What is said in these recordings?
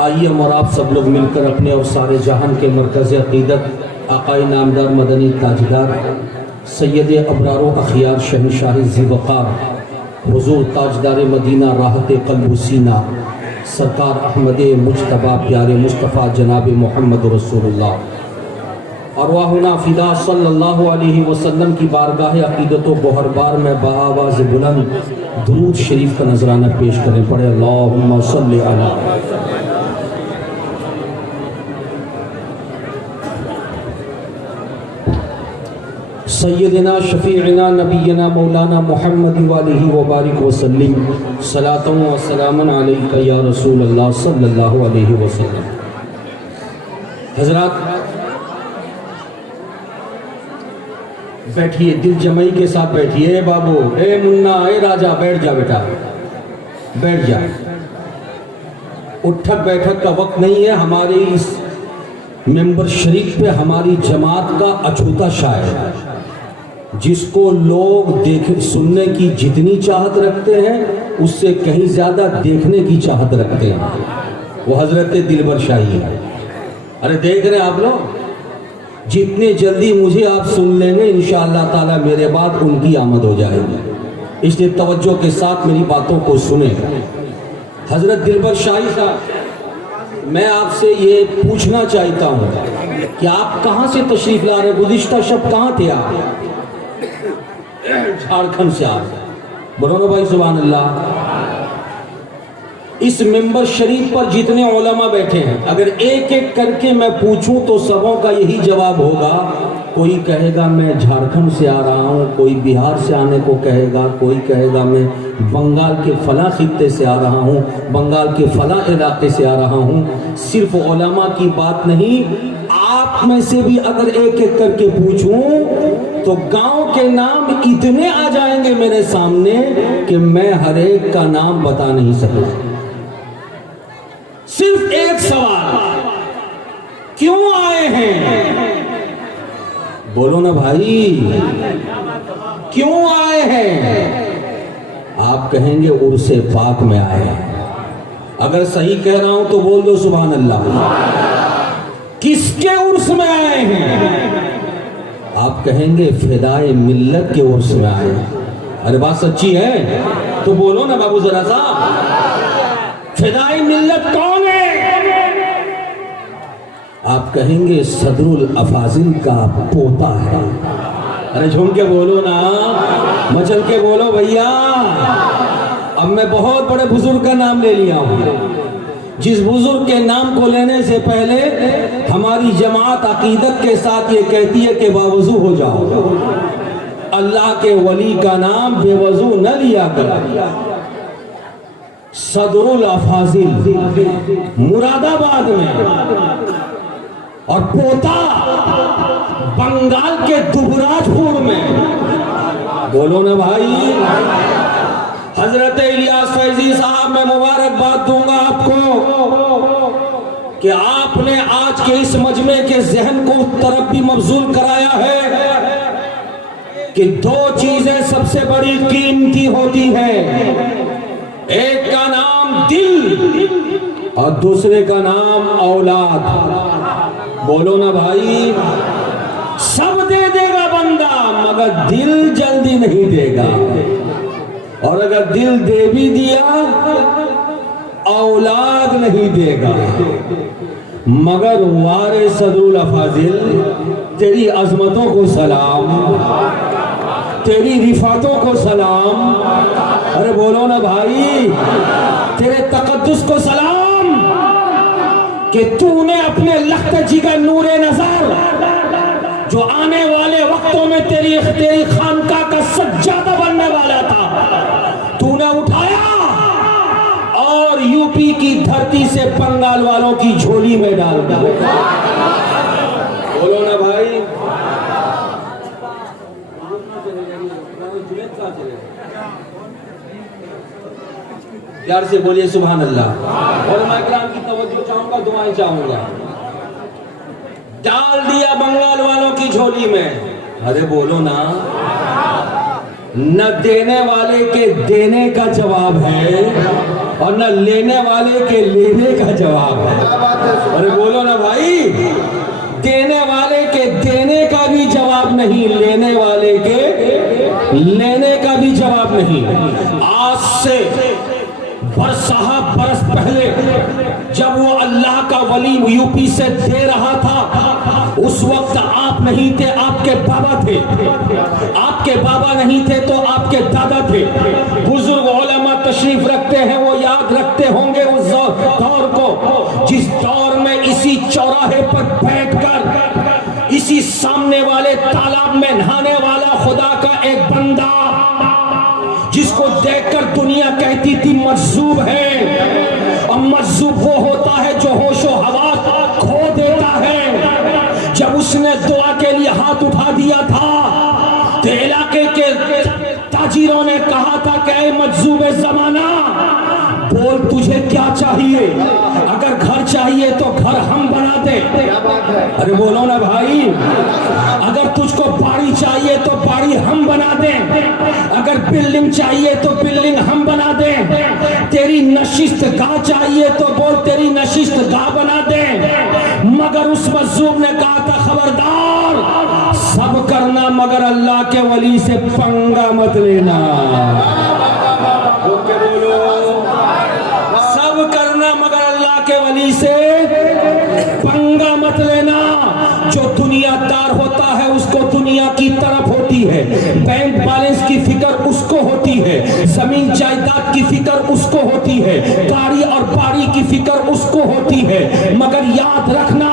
आइए और आप सब लोग मिलकर अपने और सारे जहान के मरकज़ अक़ीदत आक़ाए नामदार मदनी ताजदार सैयद अबरार व अख़ियार शहंशाह ज़ीवक़ार हुज़ूर ताजदार मदीना राहत क़ल्ब सीना सरकार अहमद मुज्तबा प्यारे मुस्तफ़ा जनाब मोहम्मद रसूलुल्लाह और वाहुना फ़िदा सल्लल्लाहु अलैहि वसल्लम की बारगाह अक़ीदत व बहरबार में बाआवाज़ बुलंद दुरूद शरीफ का नजराना पेश करें। पढ़े अल्लाहुम्मा सल्लि अला सय्यदना शफ़ीअना नबीना मौलाना मुहम्मद वालिही व बारिक वसल्लिम सलातन व सलामन अलैका या रसूल अल्लाह सल्लल्लाहु अलैहि वसल्लम। हज़रात बैठिए, दिल जमई के साथ बैठिए। ए बाबू, ए मुन्ना, ए राजा, बैठ जा बेटा, बैठ जा। उठक बैठक का वक्त नहीं है। हमारे इस मेंबर शरीफ पे हमारी जमात का अछूता शायर, जिसको लोग देख सुनने की जितनी चाहत रखते हैं उससे कहीं ज़्यादा देखने की चाहत रखते हैं, वो हज़रत दिलबर शाही है। अरे देख रहे हैं आप लोग, जितने जल्दी मुझे आप सुन लेंगे इंशाअल्लाह ताला मेरे बाद उनकी आमद हो जाएगी। इसलिए तवज्जो के साथ मेरी बातों को सुने। हज़रत दिलबर शाही साहब, मैं आपसे ये पूछना चाहता हूँ कि आप कहाँ से तशरीफ़ ला रहे? गुज़िश्ता शब कहाँ थे आप? झारखंड से आप। बोलो ना भाई सुभान अल्लाह। इस मेंबर शरीफ पर जितने उलमा बैठे हैं, अगर एक एक करके मैं पूछूं तो सबों का यही जवाब होगा। कोई कहेगा मैं झारखंड से आ रहा हूँ, कोई बिहार से आने को कहेगा, कोई कहेगा मैं बंगाल के फला खित्ते से आ रहा हूँ, बंगाल के फला इलाके से आ रहा हूँ। सिर्फ उलमा की बात नहीं, आप में से भी अगर एक एक करके पूछूं तो गांव के नाम इतने आ जाएंगे मेरे सामने कि मैं हर एक का नाम बता नहीं सकता। सिर्फ एक सवाल, क्यों आए हैं? बोलो ना भाई, क्यों आए हैं? आप कहेंगे उर्से पाक में आए हैं। अगर सही कह रहा हूं तो बोल दो सुभान अल्लाह। किसके उर्स में आए हैं? आप कहेंगे फिदाए मिल्लत के उर्स में आए हैं। अरे बात सच्ची है तो बोलो ना बाबू जरा सा, फिदाए मिल्लत कौन है? आप कहेंगे सदरुल अफाजिल का पोता है। अरे झूम के बोलो ना, मचल के बोलो भैया। अब मैं बहुत बड़े बुजुर्ग का नाम ले लिया हूं, जिस बुजुर्ग के नाम को लेने से पहले हमारी जमात अकीदत के साथ ये कहती है कि बावजू हो जाओ। अल्लाह के वली का नाम बेवजू न लिया कर। सदरुल अफाजिल मुरादाबाद में और पोता बंगाल के दुबराजपुर में। बोलो ना भाई। हजरत इलियास फैजी साहब, मैं मुबारकबाद दूंगा आपको कि आपने आज के इस मजमे के जहन को तरफ भी मबजूल कराया है कि दो चीजें सबसे बड़ी कीमती होती है, एक का नाम दिल और दूसरे का नाम औलाद। बोलो ना भाई। सब दे देगा बंदा मगर दिल जल्दी नहीं देगा, और अगर दिल दे भी दिया औलाद नहीं देगा। मगर वारे सदरुल अफाजिल, तेरी अजमतों को सलाम, तेरी रिफातों को सलाम। अरे बोलो ना भाई, तेरे तकद्दुस को सलाम कि तूने अपने लख्त जिगर नूरे नजर, जो आने वाले वक्तों में तेरी खानका का सज्जादा बनने वाला था, तूने उठाया और यूपी की धरती से बंगाल वालों की झोली में डाल दिया। बोलो ना भाई। प्यार से बोलिए सुभान अल्लाह। और मैं इकराम की तवज्जो चाहूंगा, दुआएं चाहूंगा। डाल दिया बंगाल वालों की झोली में। अरे बोलो ना। न देने वाले के देने का जवाब है और न लेने वाले के लेने का जवाब है। अरे बोलो ना भाई, देने वाले के देने का भी जवाब नहीं, लेने वाले के लेने का भी जवाब नहीं। आज से बरस पहले जब वो अल्लाह का वली यूपी से दे रहा था, उस वक्त आप नहीं थे, आपके बाबा थे। आपके बाबा नहीं थे तो आपके दादा थे। बुजुर्ग उलमा तशरीफ रखते हैं, वो याद रखते होंगे उस दौर को, जिस दौर में इसी चौराहे पर बैठकर इसी सामने वाले तालाब में नहाने वाला खुदा का एक बंदा, जिसको देखकर दुनिया कहती थी मजजूब है, और मजजूब वो होता है जो होशो हवा खो देता है। जब उसने दुआ के लिए हाथ उठा दिया था तो इलाके के ताजिरों ने कहा था कि मजजूब जमाना, बोल तुझे क्या चाहिए? अगर घर चाहिए तो घर हम बना दे। अरे बोलो ना भाई, अगर तुझको बाड़ी चाहिए तो बाड़ी हम बना दें, अगर बिल्डिंग चाहिए तो बिल्डिंग हम बना दें, तेरी नशिस्त गाह चाहिए तो बोल तेरी नशिस्त गाह बना दें। मगर उस मजलूम ने कहा था खबरदार, सब करना मगर अल्लाह के वली से पंगा मत लेना। सब करना मगर अल्लाह के वली से पंगा मत लेना। जो दुनियादार होता है उसको दुनिया की तरफ होती है, बैंक बैलेंस की फिक्र उसको होती है, जमीन जायदाद की फिक्र उसको होती है, गाड़ी और बाड़ी की फिक्र उसको होती है। मगर याद रखना,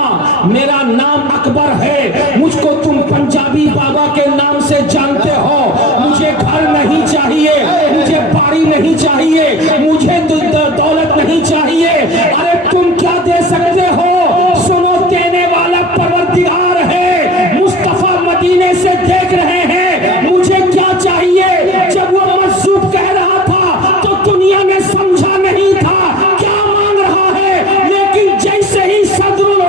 मेरा नाम अकबर है, मुझको तुम पंजाबी बाबा के नाम से जानते हो। मुझे घर नहीं चाहिए, मुझे बाड़ी नहीं चाहिए, मुझे दौलत नहीं चाहिए। अरे तुम क्या दे सकते हो? सुनो, देने वाला परवरदिगार है, मुस्तफा मदीने से देख रहे हैं। मुझे क्या चाहिए? जब वो मजसूब कह रहा था तो दुनिया ने समझा नहीं था क्या मांग रहा है, लेकिन जैसे ही सदरुल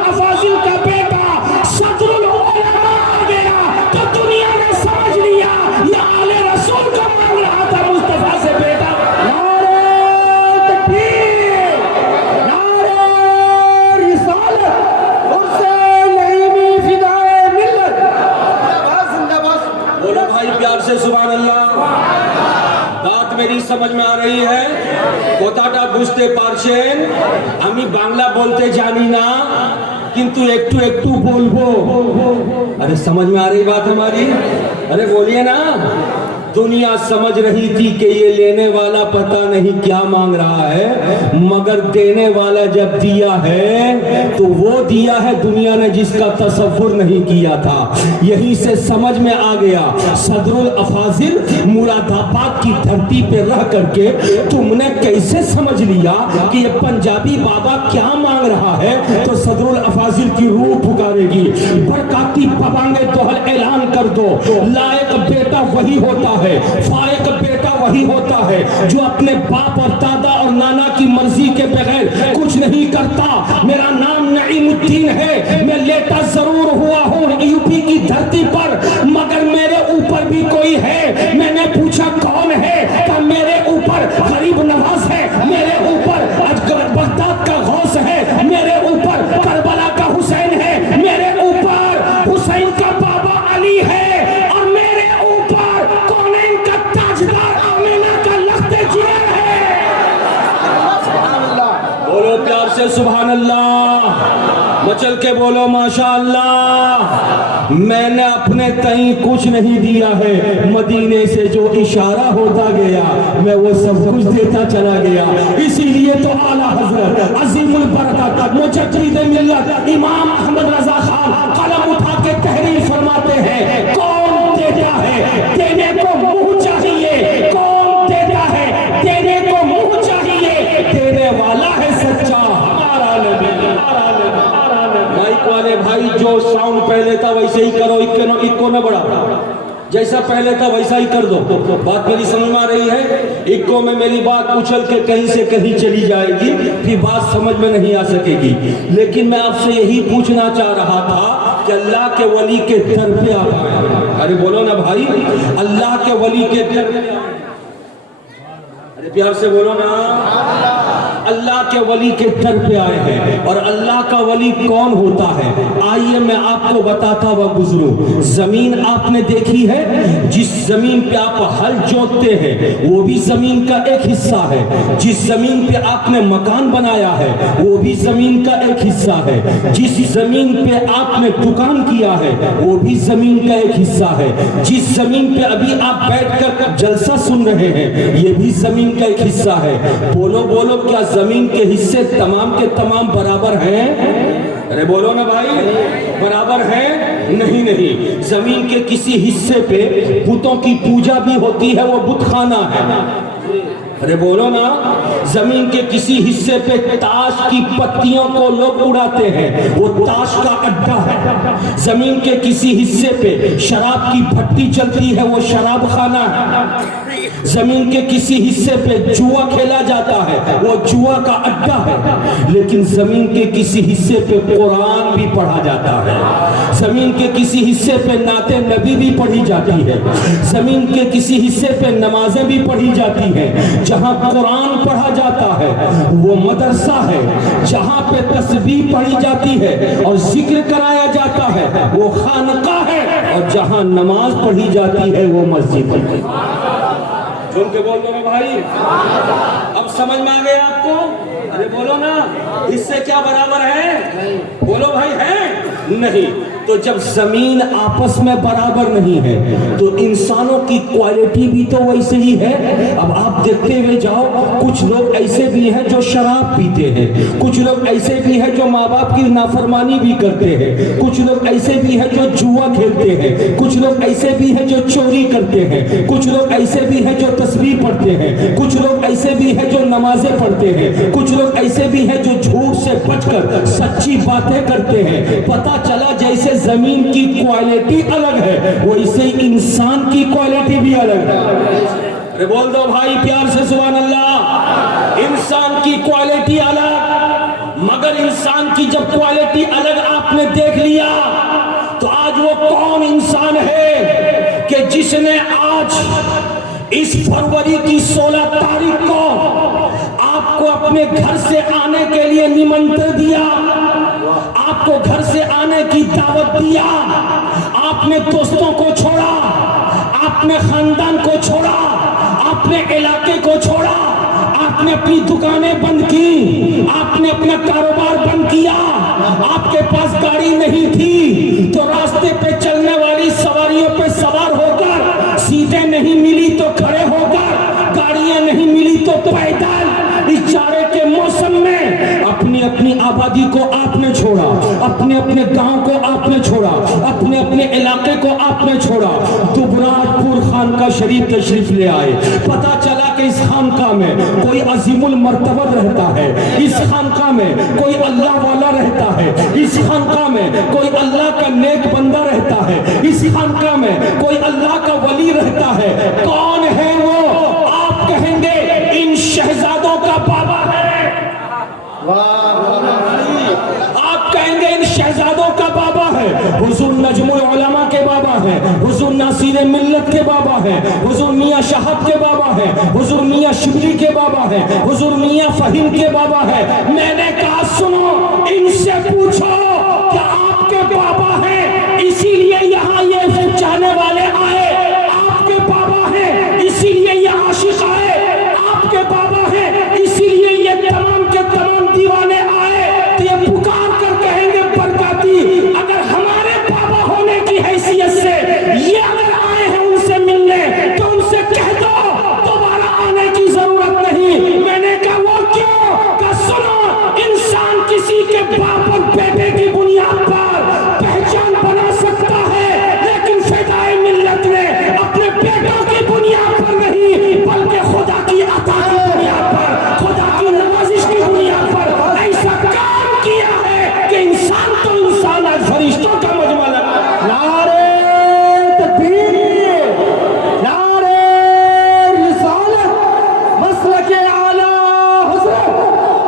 अफाजिल का बेटा सदरुल उलमा आ गया तो दुनिया ने समझ लिया ये आले रसूल का मांग रहा था मुस्तफा से बेटा। प्यार से सुभान अल्लाह। बात मेरी समझ में आ रही है? कोताटा बुझते पारछेन, আমি বাংলা বলতে জানি না किंतु একটু बोलबो। अरे समझ में आ रही बात हमारी? अरे बोलिए ना। दुनिया समझ रही थी कि ये लेने वाला पता नहीं क्या मांग रहा है, मगर देने वाला जब दिया है तो वो दिया है दुनिया ने जिसका तसव्वुर नहीं किया था। यहीं से समझ में आ गया, सदरुल अफाजिल मुरादाबाद की धरती पे रह करके तुमने कैसे समझ लिया कि ये पंजाबी बाबा क्या मांग रहा है, तो सदरुल अफाजिल की रूह पुकारेगी। बरकाती पबांगे दोहल ऐलान कर दो, लायक बेटा वही होता है, फायक बेटा वही होता है जो अपने बाप और दादा और नाना की मर्जी के बगैर कुछ नहीं करता। मेरा नाम नईमुद्दीन है, मैं लेटा जरूर हुआ हूँ यूपी की धरती पर, मगर मेरे ऊपर भी कोई है। मैंने पूछा कौन है? क्या मेरे ऊपर गरीब नवाज है, मेरे ऊपर बगदाद का गौस है, मेरे ऊपर करबला का हुसैन है, मेरे ऊपर हुसैन का बाबा अली है, और मेरे ऊपर कौनैन का ताजदार आमिना का लख्ते जिगर है। बोलो प्यार से सुभान अल्लाह, मचल के बोलो माशा अल्लाह। मैंने अपने तई कुछ नहीं दिया है, मदीने से जो इशारा होता गया मैं वो सब कुछ देता चला गया। इसीलिए तो आला हजरत अजीमुल बरकत मुजद्दिद मिल्लत इमाम अहमद रजा खान कलम उठा के तहरीर फरमाते हैं, कौन देता है? देने को मुंह चाहिए। कौन देता है? देने को मुंह चाहिए। देने वाला है सच्चा हमारा नबी। माइक वाले भाई जो साउंड पहले था वैसे ही करो, इक्को न बढ़ा, जैसा पहले था वैसा ही कर दो। बात मेरी समझ में आ रही है? इक्को में मेरी बात उछल के कहीं से कहीं चली जाएगी, फिर बात समझ में नहीं आ सकेगी। लेकिन मैं आपसे यही पूछना चाह रहा था कि अल्लाह के वली के दर पे आप आए। अरे बोलो ना भाई, अल्लाह के वली के दर पे अरे प्यार से बोलो ना, अल्लाह के वली के दर पे आए हैं। और अल्लाह का वली कौन होता है? आइए मैं आपको बताता हुआ गुजरूं। जमीन आपने देखी है, जिस जमीन पे आप हल जोतते हैं वो भी जमीन का एक हिस्सा है। जिस जमीन पे आपने मकान बनाया है वो भी जमीन का एक हिस्सा है। जिस जमीन पे आपने दुकान किया है वो भी जमीन का एक हिस्सा है। जिस जमीन पे अभी आप बैठकर जलसा सुन रहे हैं ये भी जमीन का एक हिस्सा है। बोलो बोलो, क्या जमीन के हिस्से तमाम के तमाम बराबर हैं? अरे बोलो ना भाई, बराबर है? नहीं नहीं, जमीन के किसी हिस्से पे बुतों की पूजा भी होती है, वो बुतखाना है। अरे बोलो ना, जमीन के किसी हिस्से पे ताश की पत्तियों को लोग उड़ाते हैं, वो ताश का अड्डा है। जमीन के किसी हिस्से पे शराब की भट्टी चलती है, वो शराब खाना है। जमीन के किसी हिस्से पे जुआ खेला जाता है, वो जुआ का अड्डा है। लेकिन जमीन के किसी हिस्से पे कुरान भी पढ़ा जाता है। जमीन के किसी हिस्से पे नाते नबी भी पढ़ी जाती है। जमीन के किसी हिस्से पे नमाजें भी पढ़ी जाती हैं। जहां कुरान पढ़ा जाता है वो मदरसा है। जहां पे तस्बीह पढ़ी जाती है और जिक्र कराया जाता है वो खानका है। और जहां नमाज पढ़ी जाती है वो मस्जिद है। सुन के बोल दो ना भाई, अब समझ में आ गया आपको? अरे बोलो ना, इससे क्या बराबर है? बोलो भाई, है नहीं? तो जब जमीन आपस में बराबर नहीं है तो इंसानों की क्वालिटी भी तो वैसे ही है। अब आप देखते हुए जाओ, कुछ लोग ऐसे भी हैं जो शराब पीते हैं, कुछ लोग ऐसे भी हैं जो माँ बाप की नाफरमानी भी करते हैं, कुछ लोग ऐसे भी हैं जो जुआ खेलते हैं, कुछ लोग ऐसे भी हैं जो चोरी करते हैं, कुछ लोग ऐसे भी हैं जो तस्बीह पढ़ते हैं, कुछ लोग ऐसे भी हैं जो नमाजें पढ़ते हैं, कुछ लोग ऐसे भी हैं जो झूठ से बचकर सच्ची बातें करते हैं। पता चला जैसे जमीन की क्वालिटी अलग है वैसे इंसान की क्वालिटी भी अलग है। अरे बोल दो भाई प्यार से सुभान अल्लाह। इंसान की क्वालिटी अलग, मगर इंसान की जब क्वालिटी अलग आपने देख लिया तो आज वो कौन इंसान है कि जिसने आज इस फरवरी की 16 तारीख को आपको अपने घर से आने के लिए निमंत्रण दिया, आपको घर से आने की दावत दिया, आपने दोस्तों को छोड़ा, आपने खानदान को छोड़ा, आपने इलाके को छोड़ा, आपने अपनी दुकानें बंद की, आपने अपना कारोबार बंद किया, आपके पास गाड़ी नहीं थी तो रास्ते पे चलने वाली सवारियों पे सवार होकर, सीटें नहीं मिली तो खड़े होकर, गाड़ियां नहीं मिली तो पैदल, इस जाड़े के मौसम में अपनी अपनी आबादी को आपने छोड़ा, अपने अपने गांव को आपने छोड़ा, अपने अपने इलाके को आपने छोड़ा, दुबराजपुर खानका शरीफ तशरीफ ले आए। पता चला कि इस खानका में कोई अजीमुल मर्तबा रहता है, इस खानका में कोई अल्लाह वाला रहता है, इस खानका में कोई अल्लाह का नेक बंदा रहता है, इस खानका में कोई अल्लाह का वली रहता है। कौन है वो? आप कहेंगे इन शहजादों का बाबा है। आप कहेंगे इन शहजादों का बाबा है। हुजूर नजमुल उलमा के बाबा है, हुजूर नासिर मिल्लत के बाबा है, हुजूर मियां शहाब के बाबा है, हुजूर मियां शिबली के बाबा है, हुजूर मियां फहीम के बाबा है। मैंने कहा सुनो, इनसे पूछो क्या आपके बाबा है इसीलिए यहाँ ये चाहने वाले आए? आपके बाबा है इसीलिए ये आशिक आए? आपके बाबा है इसीलिए ये तमाम के तमाम दीवाने आए? तो ये पुकार कर कहेंगे बरकाती, अगर हमारे बाबा होने की हैसियत से ये अगर आए हैं उनसे मिलने तो उनसे कह दो दोबारा आने की जरूरत नहीं। मैंने कहा वो क्यों? कहा सुनो, इंसान किसी के बाप और बेटे की बुनियाद पर पहचान बना सकता है, लेकिन फिदाए मिल्लत ने अपने बेटों की बुनियाद पर नहीं बल्कि खुदा की अता की बुनियाद पर, खुदा की नवाजिश की बुनियाद पर ऐसा काम किया है कि इंसान तो इंसान है, फरिश्तों का मजमा लगा। नारे तकबीर, नारे रिसालत, मसलके आला हुज़ूर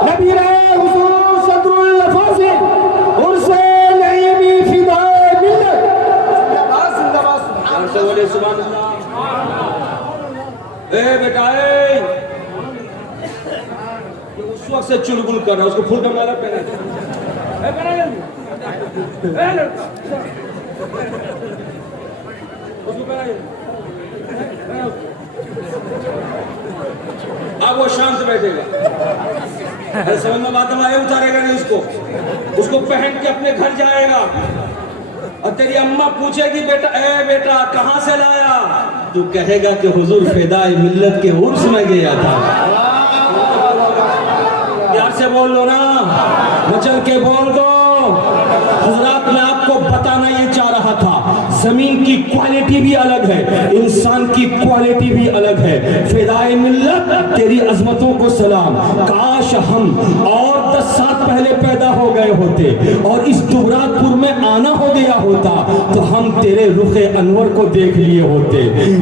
नबी रहे हुज़ूर सदरुल अफाज़िल उर्से नईमी फिदाए मिल्लत। जिंदाबाद जिंदाबाद, सुभान अल्लाह। ए बेटा, उस वक्त से चुलबुल कर रहा है, उसको फुल का माला पहना अब वो शांत बैठेगा। अरे समझ में बात आए, उतारेगा नहीं उसको पहन के अपने घर जाएगा। और तेरी अम्मा पूछेगी बेटा ए बेटा कहाँ से लाया, तू कहेगा कि हुजूर फिदाए मिल्लत के उर्स में गया था। प्यार से बोल लो ना, मचल के बोल दो। हुजरात मैं आपको बताना ये चाह रहा था, जमीन की क्वालिटी भी अलग है, इंसान की क्वालिटी भी अलग है। फिदाए मिल्लत तेरी अजमतों को सलाम। काश हम और 10 साल पहले पैदा हो गए होते और इस दुबरातपुर में आना हो गया होता तो हम तेरे रुखे अनवर को देख लिए होते,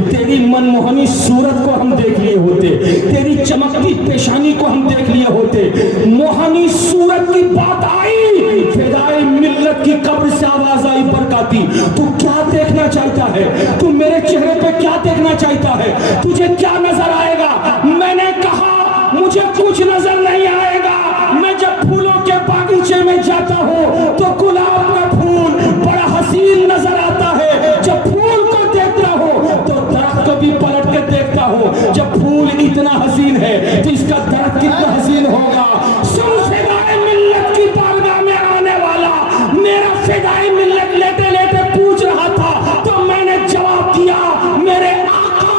तेरी मनमोहनी सूरत को हम देख लिए होते, तेरी चमकती पेशानी को हम देख लिए होते। मोहनी सूरत की बात आई, फिदाए मिल्लत की कब्र से आवाज आई बरकाती, तू क्या देखना चाहता है, तू मेरे चेहरे पे क्या देखना चाहता है, तुझे क्या नजर आएगा? मैंने कहा मुझे कुछ नजर नहीं आएगा। मैं जब फूलों के बागीचे में जाता हूँ तो गुलाब का फूल बड़ा हसीन नजर आता है। जब फूल को देखता हूँ तो दरख्त को भी पलट के देखता हूँ। जब फूल इतना हसीन है तो इसका दरख्त कितना हसीन होगा। सुन फिदाए मिल्लत की बारगाह में आने वाला मेरा फिदाए मिल्लत लेटे लेटे पूछ रहा था तो मैंने जवाब दिया, मेरे आका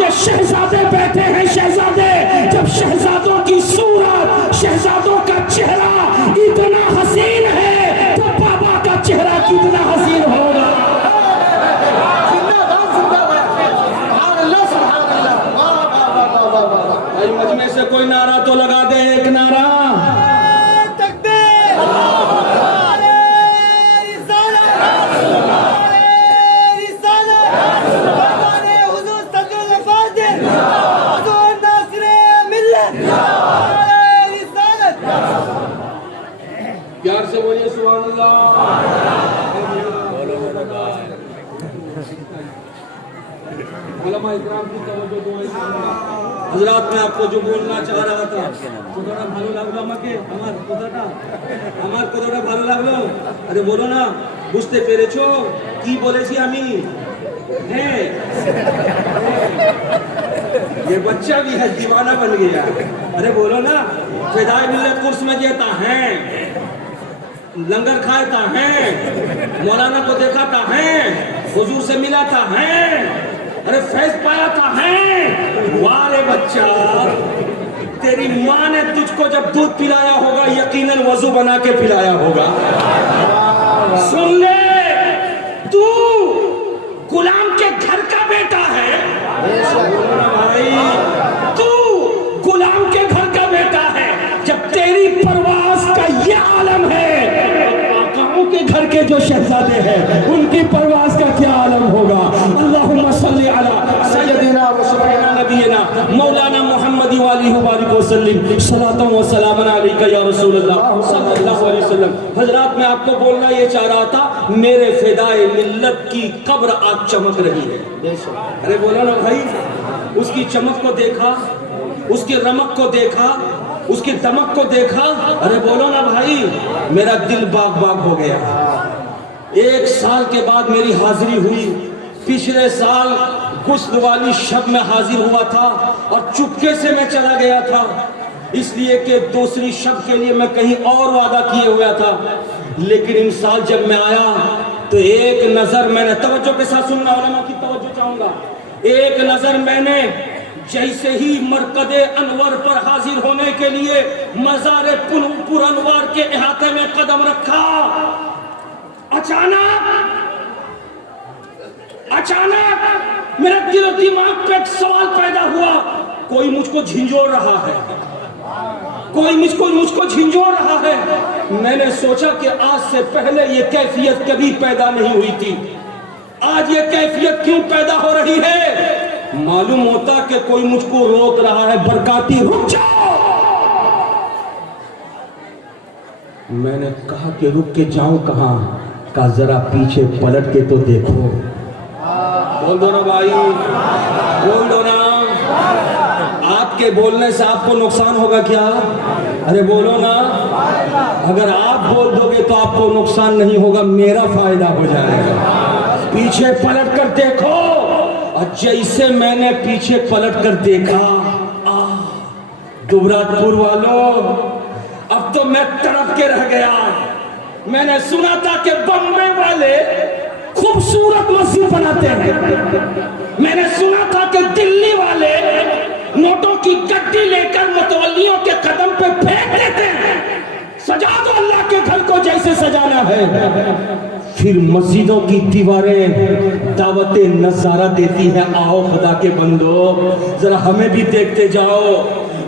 ये शहजादे बैठे हैं, शहजादे। जब शहजादों की सूरत, शहजादों का चेहरा इतना हसीन है तो बाबा का चेहरा कितना हसीन होगा। मजमे से कोई नारा तो लगा दे, एक नारा। प्यार से बोलिए सुभान अल्लाह। हजरात मैं आपको जो बोलना चाह रहा था कतोटा ভালো লাগলো আমাকে, আমার কতটা ভালো লাগলো। আরে বলো না, বুঝতে পেরেছো কি বলেছি আমি? হ্যাঁ ये बच्चा भी है दीवाना बन गया। अरे बोलो ना, फिदाए मिल्लत कुर्स में जेता है, लंगर खाए था है, मौलाना को देखा था है, हुजूर से मिला था है, अरे फैज पाया था है। वाले बच्चा, तेरी माँ ने तुझको जब दूध पिलाया होगा यकीनन वजू बना के पिलाया होगा। सुन ले, तू गुलाम के घर का बेटा है भाई, तू गुलाम के घर का बेटा है। जब तेरी परवास का ये आलम है, आकाओं के घर के जो शहजादे हैं उनकी परवास का क्या आलम होगा। अल्लाहुम्मा सल्ली अला सय्यदिना व सय्यिदना नबीना मौलाना मुहम्मद व आलिहि व बारिक व सल्लिम सलातन व सलामन अलैका या रसूलल्लाह सल्लल्लाहु अलैहि वसल्लम। हजरात मैं आपको बोलना ये चाह रहा था, मेरे फिदाए मिल्लत की कब्र आज चमक रही है। अरे बोलो ना भाई, उसकी चमक को देखा, उसकी रमक को देखा, उसकी दमक को देखा। अरे बोलो ना भाई, मेरा दिल बाग बाग हो गया। 1 साल के बाद मेरी हाजिरी हुई। पिछले साल गुस्ल वाली शब में हाजिर हुआ था और चुपके से मैं चला गया था, इसलिए कि दूसरी शब के लिए मैं कहीं और वादा किए हुआ था। लेकिन इन साल जब मैं आया तो एक नजर मैंने, तवज्जो के साथ सुनना, उलमा की तवज्जो चाहूंगा। एक नजर मैंने जैसे ही मरकदे अनवर पर हाजिर होने के लिए मज़ारे पुर अनवर के इहाते में कदम रखा, अचानक मेरा दिल और दिमाग पे एक सवाल पैदा हुआ। कोई मुझको झिंझोड़ रहा है, कोई मुझको झिंझोड़ रहा है। मैंने सोचा कि आज से पहले ये कैफियत कभी पैदा नहीं हुई थी, आज ये कैफियत क्यों पैदा हो रही है? मालूम होता कि कोई मुझको रोक रहा है, बरकाती रुक जाओ। मैंने कहा कि रुक के जाऊं कहां? का जरा पीछे पलट के तो देखो। बोल दो ना भाई, बोल दो ना। आपके के बोलने से आपको नुकसान होगा क्या? अरे बोलो ना। अगर आप बोल दोगे तो आपको नुकसान नहीं होगा, मेरा फायदा हो जाएगा। पीछे पलट कर देखो, और जैसे मैंने पीछे पलट कर देखा, दुबराजपुर वालों, अब तो मैं तड़प के रह गया। मैंने सुना था कि बम्बई वाले खूबसूरत मस्जिद बनाते हैं। मैंने सुना था कि दिल्ली वाले नोटों की गड्डी लेकर मुतवल्लियों के कदम पे फेंक देते हैं। सजा दो अल्लाह के घर को जैसे सजाना है। फिर मस्जिदों की दीवारें दावते नजारा देती है, आओ खुदा के बंदो जरा हमें भी देखते जाओ।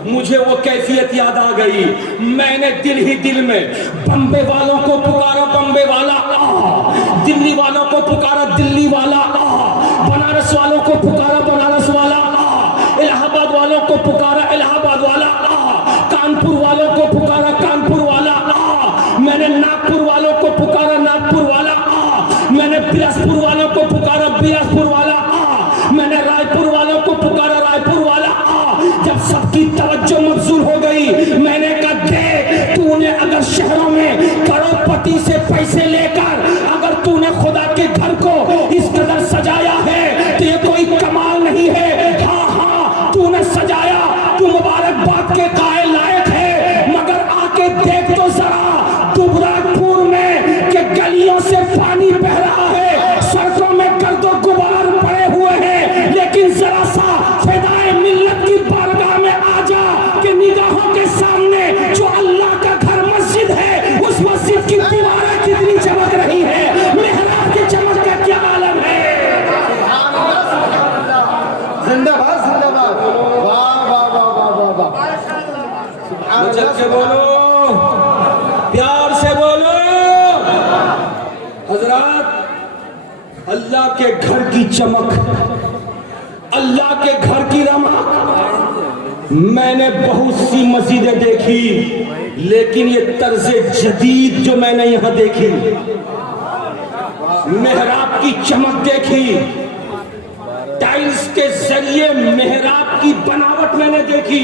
मुझे वो कैफियत याद आ गई। मैंने दिल ही दिल में बम्बे वालों को पुकारा, बम्बे वाला आ, दिल्ली वालों को पुकारा, दिल्ली वाला आ, बनारस वालों को पुकारा, बनारस वाला आ, इलाहाबाद वालों को पुकारा, इलाहाबाद वाला आ, कानपुर वालों को पुकारा, कानपुर वाला आ, मैंने नागपुर वालों को पुकारा, नागपुर वाला आ, मैंने बिलासपुर वालों को पुकारा, बिलासपुर वाला आ, मैंने रायपुर वालों को पुकारा, रायपुर वाला आ। जब सबकी तवज्जो मबजूल हो गई, मैंने कहा देख, तूने अगर शहरों में करोड़पति से पैसे लेकर अगर तूने खुदा के घर को इस कदर सजाया है तो ये कोई कमाल नहीं है। हाँ हाँ तूने सजाया, तू मुबारकबाद के कायल लायक है, मगर आके देख तो जरा दुबराजपुर में के गलियों से पानी बह रहा है, सड़कों में गर्दो गुबार पड़े हुए हैं, लेकिन जरा सा फिदाए मिल्लत की बारगाह में आ जा कि निगाहों के सामने जो अल्लाह का घर मस्जिद है, उस मस्जिद की दीवारें कितनी चमक रही है, मेहराब की चमक का क्या आलम है। जिंदाबाद जिंदाबाद, वाह वाह वाह वाह वाह वाह। चल के बोलो, प्यार से बोलो। हजरत, अल्लाह के घर की चमक, अल्लाह के घर की रमक, मैंने बहुत सी मस्जिदें देखी, लेकिन ये तर्ज़े जदीद जो मैंने यहां देखी, मेहराब की चमक देखी, टाइल्स के जरिए मेहराब की बनावट मैंने देखी।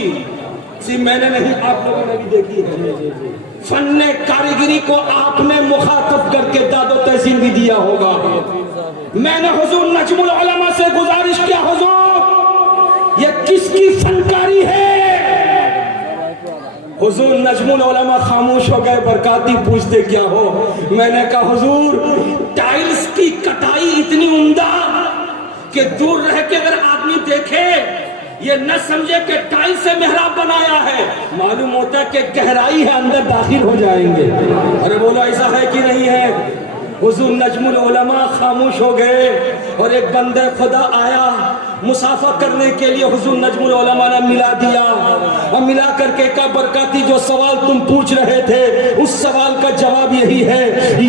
सिर्फ मैंने नहीं, आप लोगों ने भी देखी है। फन्ने कारीगरी को आपने मुखातब करके दादो तहसीन भी दिया होगा। मैंने हुजूर नजमुल उलमा से गुजारिश किया, हुजूर ये किसकी फनकारी है? हुजूर नजमुल उलमा खामोश हो गए, बरकाती पूछते क्या हो? मैंने कहा हुजूर टाइल्स की कटाई इतनी उम्दा कि दूर रह के अगर आदमी देखे ये न समझे कि टाइल से मेहराब बनाया है, मालूम होता है कि गहराई है, अंदर दाखिल हो जाएंगे। अरे बोलो ऐसा है कि नहीं है? हुजूर नजमुल उलमा खामोश हो गए और एक बंदे खुदा आया मुसाफा करने के लिए। हुजूर नजमुल उलमा ने मिला दिया और मिला करके कहा बरकाती जो सवाल तुम पूछ रहे थे उस सवाल का जवाब यही है।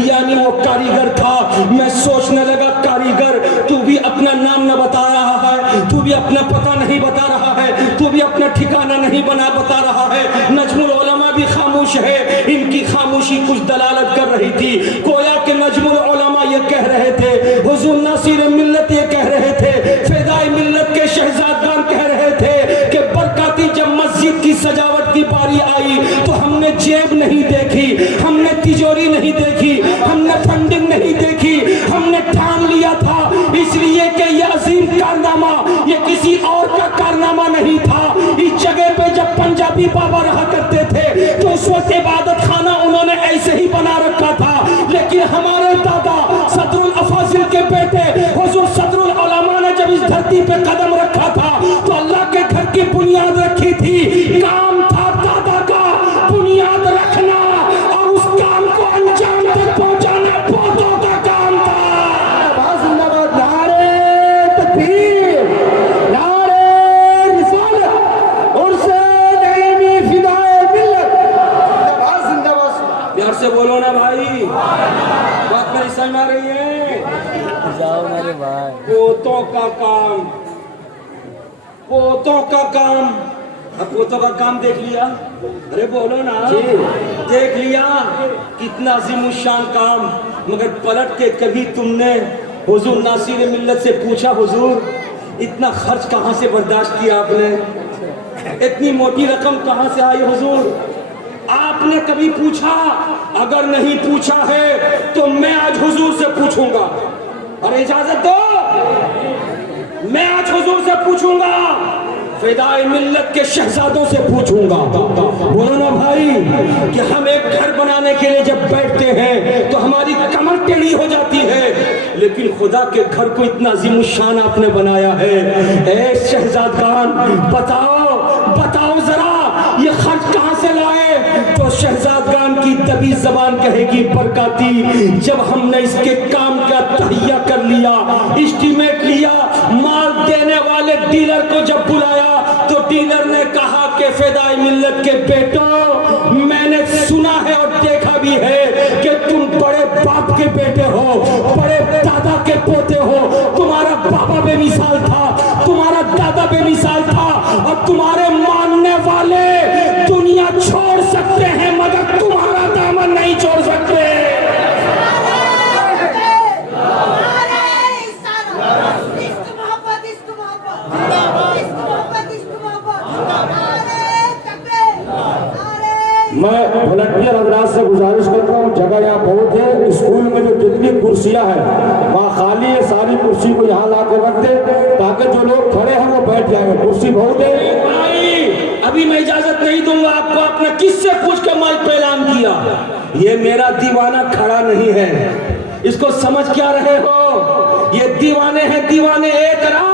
यानी वो कारीगर था। मैं सोचने लगा कारीगर तू भी अपना नाम न बता रहा है, तू भी अपना पता नहीं बता रहा है, तू भी अपना ठिकाना नहीं बता रहा है। नजमुल उलमा भी खामोश है। इनकी खामोशी कुछ दलालत कर रही थी। गोया के नजमुल उलमा ये कह रहे थे, हुजूर नासिर मिल्लत ये कह रहे थे, फिदाई मिल्लत के शहजादान कह रहे थे कि बरकाती जब मस्जिद की सजावट की बारी आई तो हमने जेब नहीं देखी, हमने तिजोरी नहीं देखी, हमने फंडिंग नहीं देखी, हमने ठान लिया था इसलिए कि यह अजीम कारनामा ये किसी और का कारनामा नहीं था। इस जगह पे जब पंजाबी बाबा रहा करते थे तो उस वक्त इबादत खाना उन्होंने ऐसे ही बना रखा था, लेकिन हमारे दादा सदरुल अफाजिल के बेटे हुजूर सदरुल उलमा ने जब इस धरती पे कदम रखा था तो अल्लाह के घर की बुनियाद रखी थी। काम था दादा का बुनियाद रखना और उस काम को अंजाम तक पहुंचाना पोतों का काम था। जिंदाबाद, नारे तकबीर, नारे रिसालत, उर्से नईमी फिदाए मिल्लत, जिंदाबाद जिंदाबाद। प्यार से बोलो ना भाई, बात मेरी समझ आ रही है? जाओ मेरे भाई। पोतों का काम, पोतों का काम। अब पोतों का काम देख लिया? अरे बोलो ना, देख लिया कितना अजीमुशान काम। मगर पलट के कभी तुमने हुजूर नासिर मिल्लत से पूछा हुजूर इतना खर्च कहां से बर्दाश्त किया आपने? इतनी मोटी रकम कहां से आई हुजूर? आपने कभी पूछा? अगर नहीं पूछा है तो मैं आज हुजूर से पूछूंगा। और इजाजत दो, मैं आज हुजूर से पूछूंगा, फिदाए मिल्लत के शहजादों से पूछूंगा। बोलो ना भाई कि हम एक घर बनाने के लिए जब बैठते हैं तो हमारी कमर टेढ़ी हो जाती है, लेकिन खुदा के घर को इतना अजीमुशान आपने बनाया है। ए शहजादगान, बताओ बताओ जरा ये खर्च कहां से लाए? तो शहजादगान की तभी जबान कहेगी बरकाती, जब हमने इसके काम का तहिया कर लिया, एस्टीमेट लिया, माल देने वाले डीलर को जब बुलाया तो डीलर ने कहा कि फिदाई मिल्लत के बेटो, मैंने सुना है और देखा भी है कि तुम बड़े बाप के बेटे हो, बड़े दादा के पोते हो। तुम्हारा बाबा बेमिसाल था, तुम्हारा दादा बेमिसाल था, और तुम्हारे मानने वाले दुनिया छोड़ सकते हैं मगर तुम्हारा दामन नहीं छोड़ सकते। मैं वॉलंटियर हजरात से गुजारिश करता हूँ, जगह यहाँ बहुत है, स्कूल में जो जितनी कुर्सियाँ हैं वहाँ खाली है, सारी कुर्सी को यहाँ ला कर रख दे ताकि जो लोग खड़े हैं वो बैठ जाएंगे। कुर्सी बहुत है भाई, अभी मैं इजाजत नहीं दूंगा आपको। आपने किससे पूछ के माइक पे ऐलान किया? ये मेरा दीवाना खड़ा नहीं है, इसको समझ क्या रहे हो? ये दीवाने हैं, दीवाने एक रात,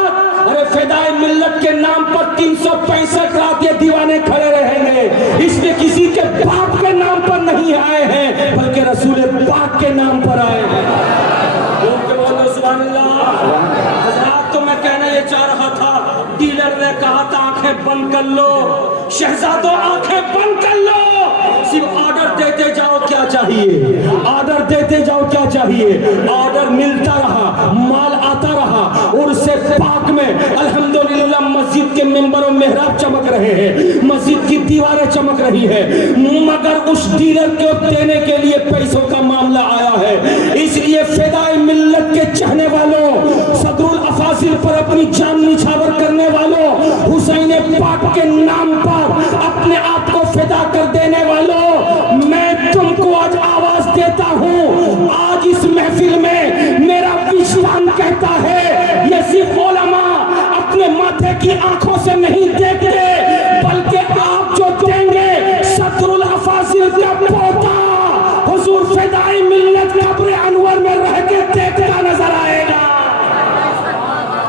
अरे फिदाए मिल्लत के नाम पर 365 रात ये दीवाने खड़े रहेंगे। इसलिए किसी के बाप के नाम पर नहीं आए हैं, बल्कि रसूल पाक के नाम पर आए हैं। बोलो सुभान अल्लाह। हज़रात, तो मैं कहना ये चाह रहा था, डीलर ने कहा था आंखें बंद कर लो, शहजादों आंखें बंद कर लो, सिर्फ ऑर्डर देते जाओ क्या चाहिए, ऑर्डर देते जाओ क्या चाहिए। ऑर्डर मिलता रहा, माल आता रहा, और उससे पाक में अल्हम्दुलिल्लाह मस्जिद के मिंबर और मेहराब चमक रहे हैं, मस्जिद की दीवारें चमक रही है, मगर उस डीलर को देने के लिए पैसों का मामला आया है। इसलिए फिदाए मिल्लत के चाहने वालों, सदरुल अफाजिल पर अपनी जान निछावर करने वालों, हुसैन पाक के नाम पर अपने आप को फिदा कर देने वालों, मैं तुमको आज आवाज देता हूँ। आज इस महफिल में मेरा विश्वास कहता है, ये सिर्फ उलमा अपने माथे की आंखों से नहीं देखते, बल्कि आप जो देंगे सदरुल अफाजिल का पोता हुजूर फिदाई मिल्लत कब्र अनवर